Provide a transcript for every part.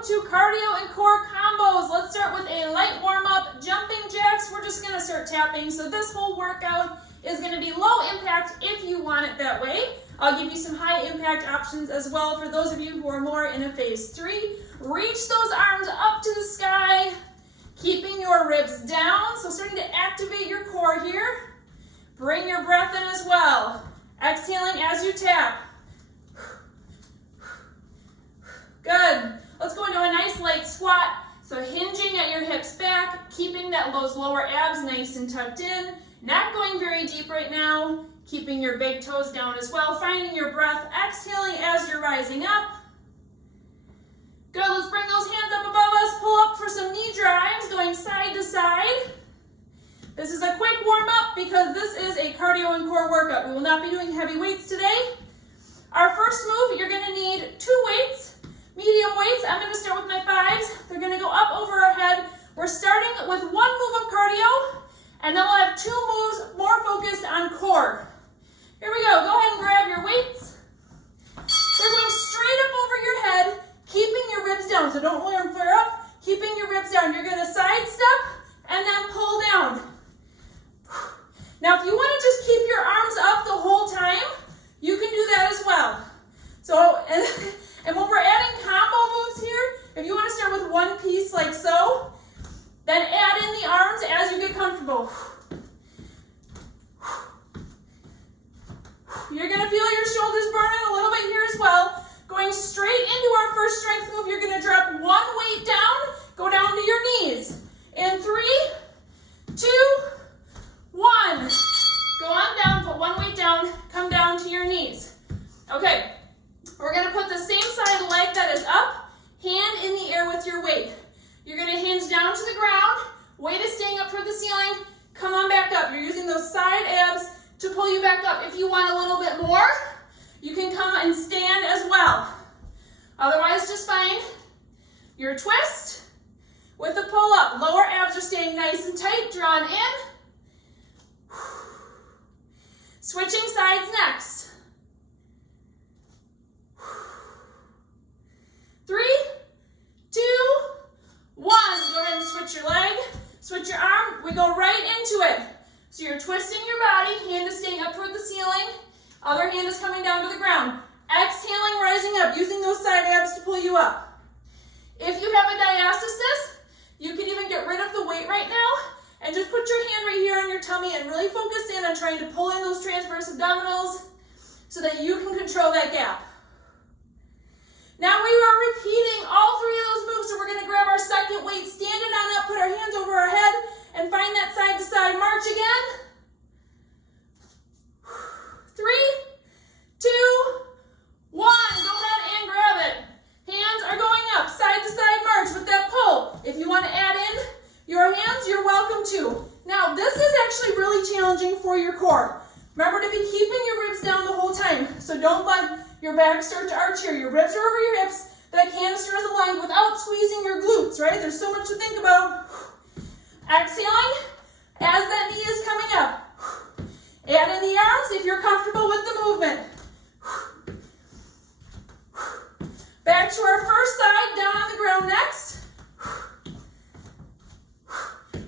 welcome to cardio and core combos. Let's start with a light warm-up, jumping jacks. We're just gonna start tapping. So this whole workout is gonna be low impact if you want it that way. I'll give you some high impact options as well for those of you who are more in a phase 3. Reach those arms up to the sky, keeping your ribs down. So starting to activate your core here. Bring your breath in as well. Exhaling as you tap. Good. Let's go into a nice light squat. So hinging at your hips back, keeping those lower abs nice and tucked in. Not going very deep right now. Keeping your big toes down as well. Finding your breath. Exhaling as you're rising up. Good. Let's bring those hands up above us. Pull up for some knee drives, going side to side. This is a quick warm up because this is a cardio and core workout. We will not be doing heavy weights today. Our first move, you're going to need 2 weights. Medium weights, I'm going to start with my 5s. They're going to go up over our head. We're starting with 1 move of cardio, and then we'll have 2 moves more focused on core. Here we go. Go ahead and grab your weights. They're going straight up over your head, keeping your ribs down. So don't let them flare up. Keeping your ribs down. You're going to sidestep and then pull down. Now, if you want to just keep your arms up the whole time, you can do that as well. So, and when we're adding combo moves here, if you want to start with 1 piece like so, then add in the arms as you get comfortable. You're going to feel your shoulders burning a little bit here as well. Going straight into our first strength move, you're going to drop 1 weight down, go down to your knees. In 3, 2, 1. Go on down, put 1 weight down, come down to your knees. Okay. We're going to put the same side leg that is up, hand in the air with your weight. You're going to hinge down to the ground, weight is staying up toward the ceiling, come on back up. You're using those side abs to pull you back up. If you want a little bit more, you can come and stand as well. Otherwise, just fine. Your twist with the pull up. Lower abs are staying nice and tight, drawn in. Switching sides next. 3, 2, 1. Go ahead and switch your leg, switch your arm. We go right into it. So you're twisting your body, hand is staying up toward the ceiling, other hand is coming down to the ground. Exhaling, rising up, using those side abs to pull you up. If you have a diastasis, you can even get rid of the weight right now and just put your hand right here on your tummy and really focus in on trying to pull in those transverse abdominals so that you can control that gap. Now we are repeating all 3 of those moves, so we're going to grab our second weight, stand it on up, put our hands over our head, and find that side to side march again. 3, 2, 1. Go ahead and grab it. Hands are going up, side to side march with that pull. If you want to add in your hands, you're welcome to. Now this is actually really challenging for your core. Remember to be keeping your ribs down the whole time, so don't let your back start to arch here. Your ribs are over your hips. That canister is aligned without squeezing your glutes, right? There's so much to think about. Exhaling as that knee is coming up. Add in the arms if you're comfortable with the movement. Back to our first side, down on the ground next.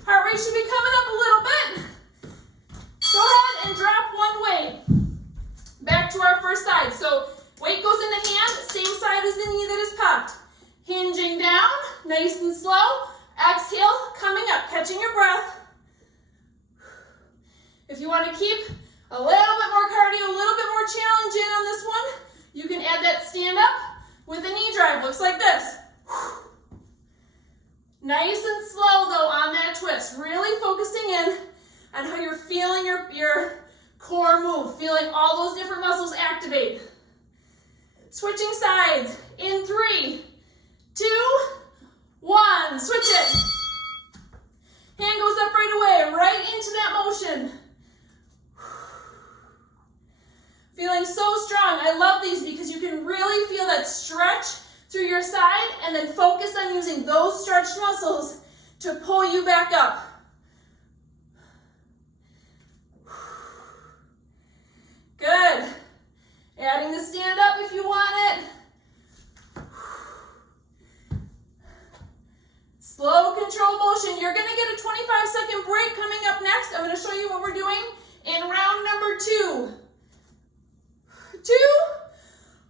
Heart rate should be coming up a little bit. Go ahead and drop 1 weight. Back to our first side. So weight goes in the hand, same side as the knee that is popped. Hinging down, nice and slow. Exhale, coming up, catching your breath. If you want to keep a little bit more cardio, a little bit more challenge in on this one, you can add that stand up with a knee drive. Looks like this. Nice and slow though on that twist. Really focusing in on how you're feeling your core move, feeling all those different muscles activate. Switching sides in 3, 2, 1. Switch it. Hand goes up right away, right into that motion. Feeling so strong. I love these because you can really feel that stretch through your side and then focus on using those stretched muscles to pull you back up. Good. Adding the stand up if you want it. I'm going to show you what we're doing in round number 2. 2,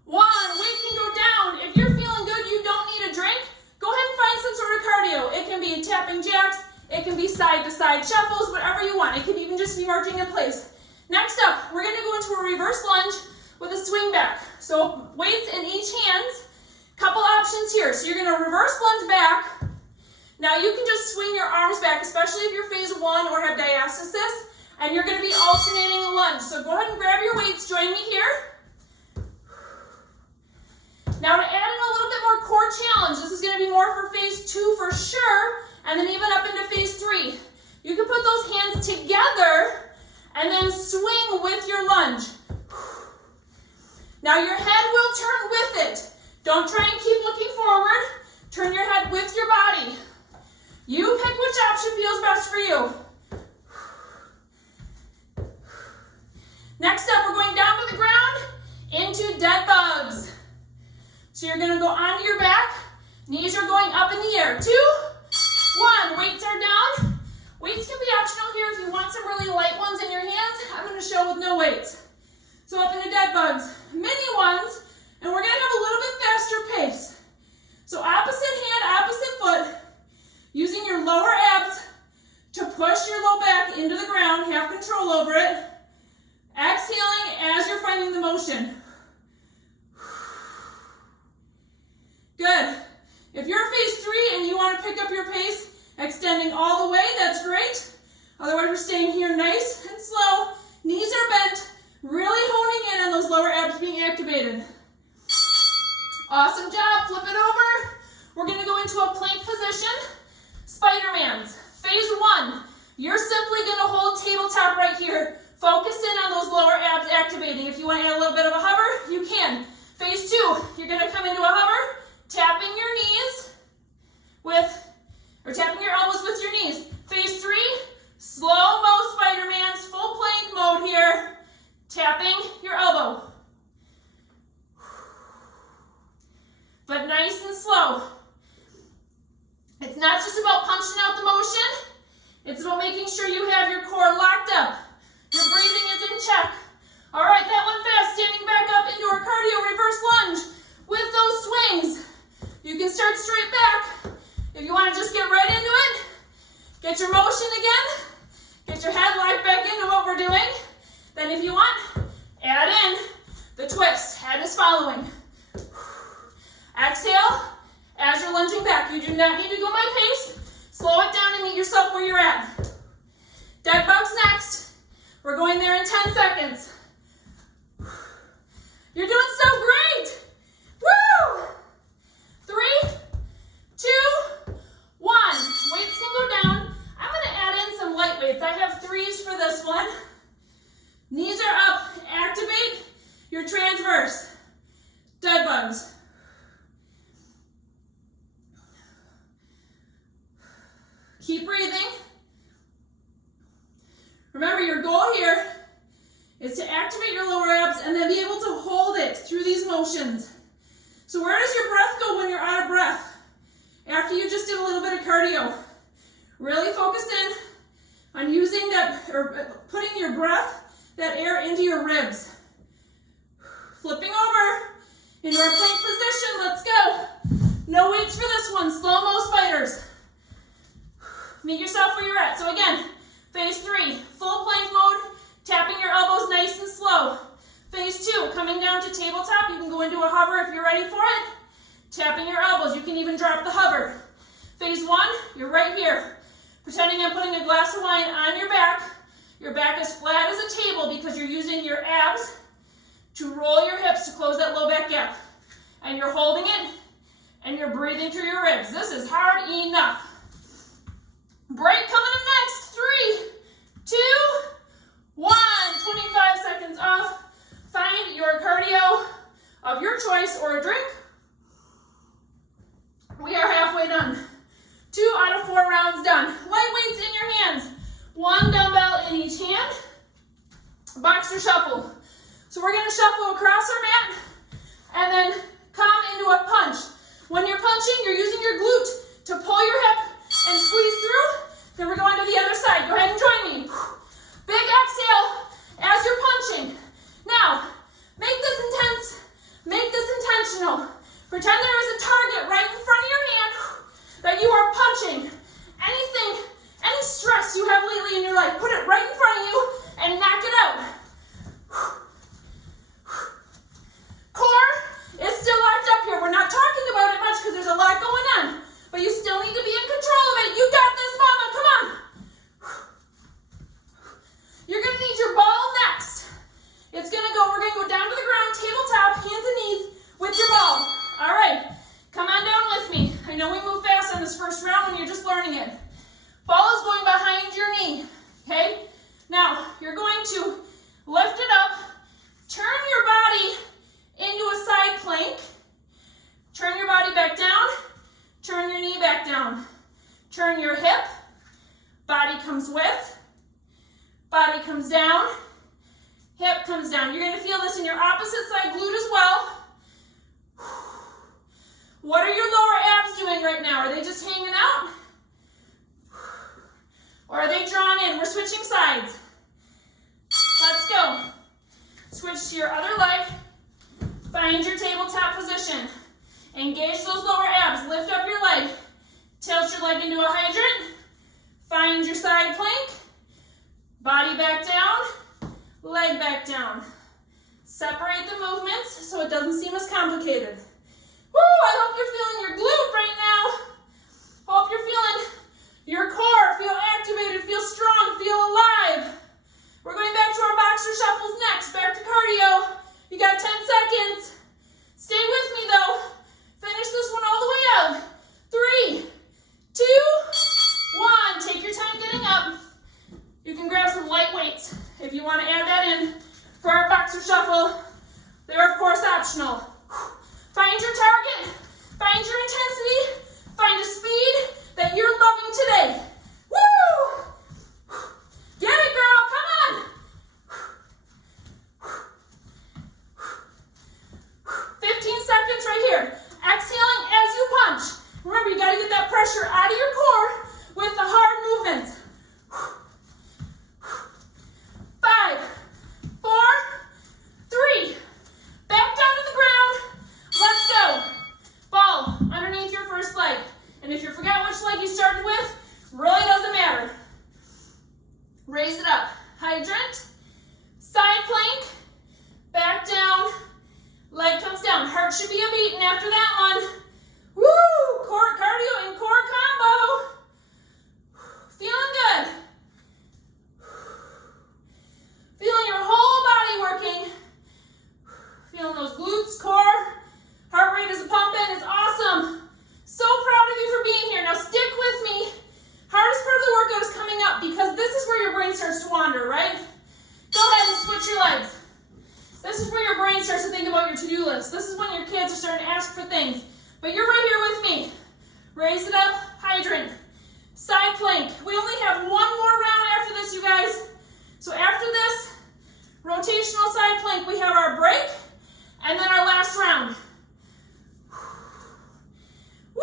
1. Weight can go down. If you're feeling good, you don't need a drink. Go ahead and find some sort of cardio. It can be tapping jacks. It can be side-to-side shuffles, whatever you want. It can even just be marching in place. Next up, we're going to go into a reverse lunge with a swing back. So weights in each hands. Couple options here. So you're going to reverse lunge back. Now you can just swing your arms back, especially if you're phase 1 or have diastasis, and you're going to be alternating a lunge. So go ahead and grab your weights. Join me here. Now to add in a little bit more core challenge, this is going to be more for phase 2 for sure, and then even up into phase 3. You can put those hands together and then swing with your lunge. Now your head will turn with it. Don't try and keep looking forward. Turn your head with your body. You pick which option feels best for you. Next up, we're going down to the ground into dead bugs. So you're going to go onto your back. Knees are going up in the air. 2, 1. Weights are down. Weights can be optional here if you want some really light ones in your hands. I'm going to show with no weights. So up into dead bugs. Mini ones. And we're going to have a little bit faster pace. So opposite hand, opposite foot. Using your lower abs to push your low back into the ground. Have control over it. Exhaling as you're finding the motion. Good. If you're phase 3 and you want to pick up your pace, extending all the way, that's great. Otherwise, we're staying here nice and slow. Knees are bent. Really honing in on those lower abs being activated. Awesome job. Flip it over. We're going to go into a plank position. Spider-Man's. Phase 1. You're simply going to hold tabletop right here. Focus in on those lower abs activating. If you want to add a little bit of a hover, you can. Phase 2. You're going to come into a hover, tapping your knees tapping your elbows with your knees. Phase 3. Slow-mo Spider-Man's. Full plank mode here. Tapping your elbow. But nice and slow. It's not just about punching out the motion. It's about making sure you have your core locked up. Your breathing is in check. All right, that one fast. Standing back up into our cardio reverse lunge with those swings. You can start straight back. If you want to just get right into it, get your motion again. Get your head locked back into what we're doing. Then if you want, add in the twist. Head is following. Exhale as you're lunging back. You do not need to go my pace. Slow it down and meet yourself where you're at. Dead bugs next. We're going there in 10 seconds. You're doing so great. Woo! 3, 2, 1. Weights can go down. I'm going to add in some light weights. I have 3s for this one. Knees are up. Activate your transverse. Dead bugs. Keep breathing. Remember, your goal here is to activate your lower abs and then be able to hold it through these motions. So where does your breath go when you're out of breath? After you just did a little bit of cardio. Really focus in on using that, or putting your breath, that air into your ribs. Flipping over into our plank position. Let's go. No weights for this one. Slow-mo spiders. Meet yourself where you're at. So again, phase 3, full plank mode, tapping your elbows nice and slow. Phase 2, coming down to tabletop. You can go into a hover if you're ready for it. Tapping your elbows. You can even drop the hover. Phase 1, you're right here. Pretending I'm putting a glass of wine on your back. Your back is flat as a table because you're using your abs to roll your hips to close that low back gap. And you're holding it, and you're breathing through your ribs. This is hard enough. Break coming up next. 3, 2, 1. 25 seconds off. Find your cardio of your choice or a drink. We are halfway done. 2 out of 4 rounds done. Light weights in your hands. 1 dumbbell in each hand. Boxer shuffle. So we're going to shuffle across our mat and then come into a punch. When you're punching, you're using your glute to pull your hip and squeeze through. Then we're going to the other side. Go ahead and join me. it right in front of your hand that you are punching. Anything, any stress you have lately in your life, put it right in front of you and knock it out. Core is still locked up here. We're not talking about it much because there's a lot going on, but you still need to be in control of it. You got this, mama. Come on. You're going to need your ball next. We're going to go down to the ground, tabletop, hands and knees with your ball. All right, come on down with me. I know we move fast on this first round when you're just learning it. Ball is going behind your knee, okay? Now, you're going to lift it up, turn your body into a side plank, turn your body back down, turn your knee back down, turn your hip, body comes with, body comes down, hip comes down. You're going to feel this in your opposite side glute as well. What are your lower abs doing right now? Are they just hanging out? Or are they drawn in? We're switching sides. Let's go. Switch to your other leg. Find your tabletop position. Engage those lower abs. Lift up your leg. Tilt your leg into a hydrant. Find your side plank. Body back down. Leg back down. Separate the movements so it doesn't seem as complicated. Woo! I hope you're feeling your glute right now. Hope you're feeling your core. Feel activated, feel strong, feel alive. We're going back to our boxer shuffles next. Back to cardio. You got 10 seconds. Stay with me though. Finish this one all the way out. 3, 2, 1. Take your time getting up. You can grab some light weights if you want to add that in for our boxer shuffle. They're of course optional. Find your target. Find your intensity. Find a speed that you're loving today. Woo! Get it, girl. Come on. 15 seconds right here. Exhaling as you punch. Remember, you got to get that pressure out of your core with the hard movements. 5, 4, 3. Back down to the ground. Let's go. Ball underneath your first leg. And if you forgot which leg you started with, really doesn't matter. Raise it up. Hydrant. Side plank. Back down. Leg comes down. Heart should be a beating after that one. Woo! Core cardio and core combo. Feeling good. Feeling your whole body working. Feeling those glutes, core. Heart rate is pumping. It's awesome. So proud of you for being here. Now stick with me. Hardest part of the workout is coming up because this is where your brain starts to wander, right? Go ahead and switch your legs. This is where your brain starts to think about your to-do list. This is when your kids are starting to ask for things. But you're right here with me. Raise it up, hydrant. Side plank. We only have one more round after this, you guys. So after this rotational side plank, we have our break and then our last round. Woo!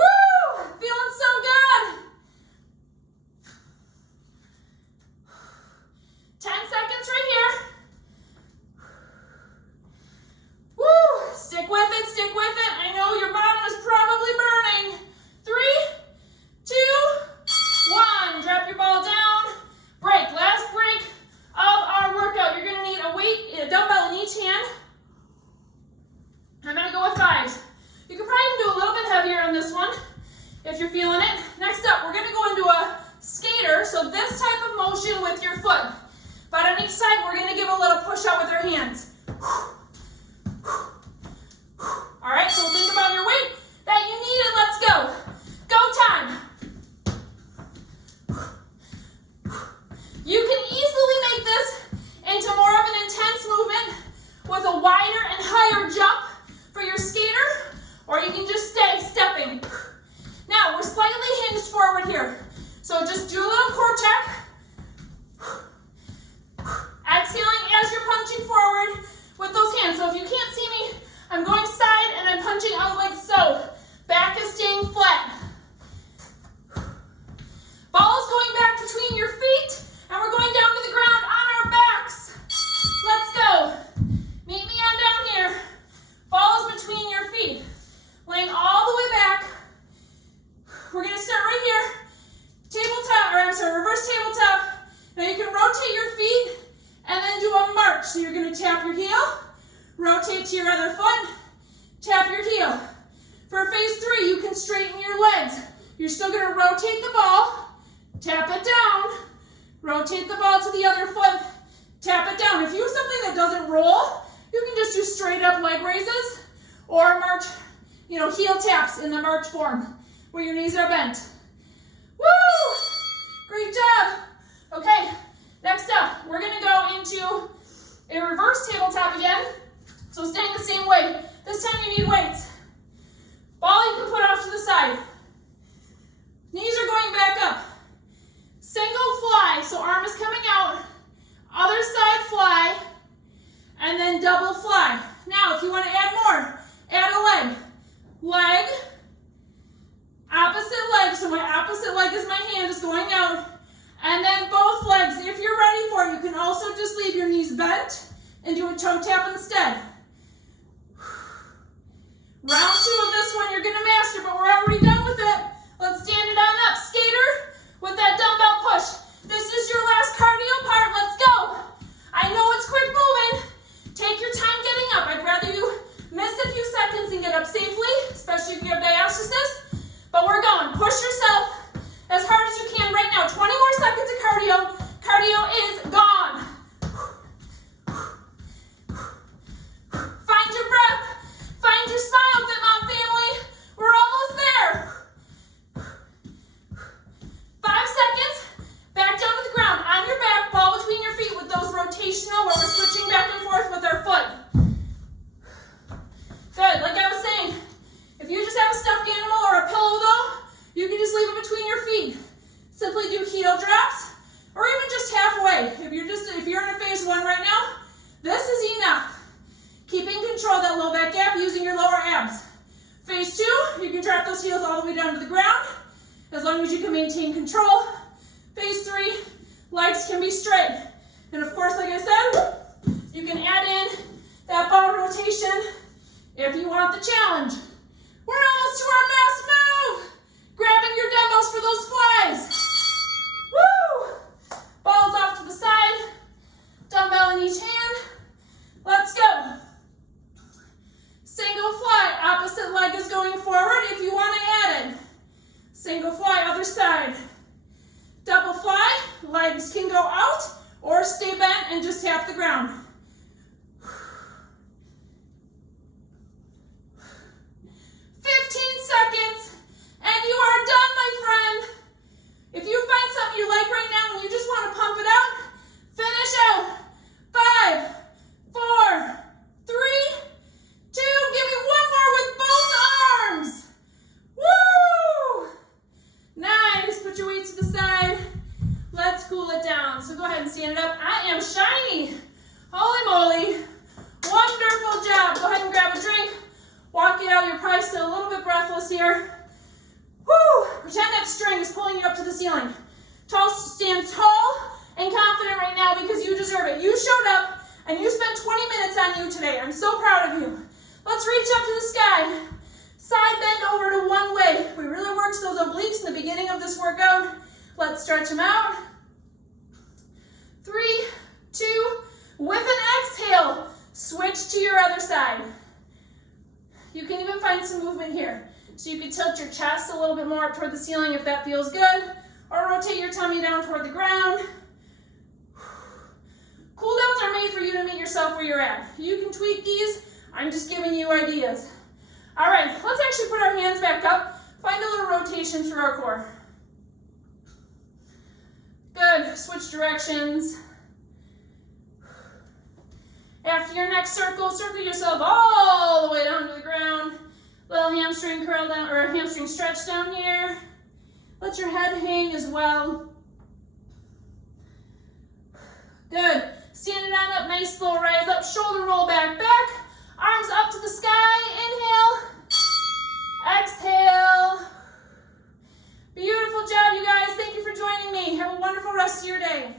Feeling so good. 10 seconds right here. Woo! Stick with it, stick with it. I know your bottom is probably burning. 3, 2, 1. Drop your ball down. Break. Last break of our workout. You're going to need a dumbbell in each hand. I'm going to go with 5s. You can probably do a little bit heavier on this one if you're feeling it. Next up, we're going to go into a skater. So this type of motion with your foot. But on each side, we're going to give a little push out with our hands. All right, so think about your weight that you need and let's go. Go time. You can easily make this into more of an intense movement with a wider and higher jump for your skater, or you can just stay stepping. Now, we're slightly hinged forward here. So just do a little core check. Exhaling as you're punching forward with those hands. So if you can't see me, I'm going side and I'm punching out like so. Back is staying flat. Ball is going back between your feet and we're going down to the ground on our backs. Let's go. Meet me on down here. Ball is between your feet. Laying all the way back. You're still gonna rotate the ball, tap it down, rotate the ball to the other foot, tap it down. If you have something that doesn't roll, you can just do straight up leg raises or march, heel taps in the march form where your knees are bent. Woo! Great job. Okay, next up, we're gonna go into a reverse tabletop again. So staying the same way. This time you need weights. Ball you can put off to the side. Knees are going back up. Single fly, so arm is coming out. Other side fly, and then double fly. Now, if you want to add more, add a leg. Leg, opposite leg, so my opposite leg is my hand is going out. And then both legs, if you're ready for it, you can also just leave your knees bent and do a toe tap instead. Round 2 of this one you're gonna master, but we're already done with it. Let's stand it on up. Skater with that dumbbell push. This is your last cardio part. Let's go. I know it's quick moving. Take your time getting up. I'd rather you miss a few seconds and get up safely, especially if you have diastasis. But we're going. Push yourself as hard as you can right now. 20 more seconds of cardio. Cardio is gone. Find your breath. Find your smile, Fit Mom family. We're almost there. 5 seconds. Back down to the ground. On your back, ball between your feet with those rotational where we're switching back and forth with our foot. Good. Like I was saying, if you just have a stuffed animal or a pillow though, you can just leave it between your feet. Simply do heel drops or even just halfway. If you're in a phase 1 right now, this is enough. Keeping control of that low back gap using your lower abs. Phase 2, you can drop those heels all the way down to the ground as long as you can maintain control. Phase 3, legs can be straight. And of course, like I said, you can add in that ball rotation if you want the challenge. We're almost to our last move. Grabbing your dumbbells for those flies. Woo! Balls off to the side. Dumbbell in each hand. Let's go. Single fly, opposite leg is going forward if you want to add it. Single fly, other side. Double fly, legs can go out or stay bent and just tap the ground. 15 seconds and you are done, my friend. If you find something you like right now and you just want to pump it out, finish out. 5, 4, 3, 2, give me one more with both arms. Woo! Nice, put your weight to the side. Let's cool it down. So go ahead and stand it up. I am shiny. Holy moly. Wonderful job. Go ahead and grab a drink. Walk it out. You're probably still a little bit breathless here. Woo! Pretend that string is pulling you up to the ceiling. Stand tall and confident right now because you deserve it. You showed up and you spent 20 minutes on you today. I'm so proud of you. Let's reach up to the sky. Side bend over to one way. We really worked those obliques in the beginning of this workout. Let's stretch them out. 3, 2, with an exhale, switch to your other side. You can even find some movement here. So you can tilt your chest a little bit more up toward the ceiling if that feels good, or rotate your tummy down toward the ground. Cool downs are made for you to meet yourself where you're at. You can tweak these. I'm just giving you ideas. All right, let's actually put our hands back up. Find a little rotation through our core. Good, switch directions. After your next circle, circle yourself all the way down to the ground. Little hamstring curl down, or hamstring stretch down here. Let your head hang as well. Good. Stand it on up, nice slow rise up, shoulder roll back, arms up to the sky, inhale, exhale. Beautiful job, you guys. Thank you for joining me. Have a wonderful rest of your day.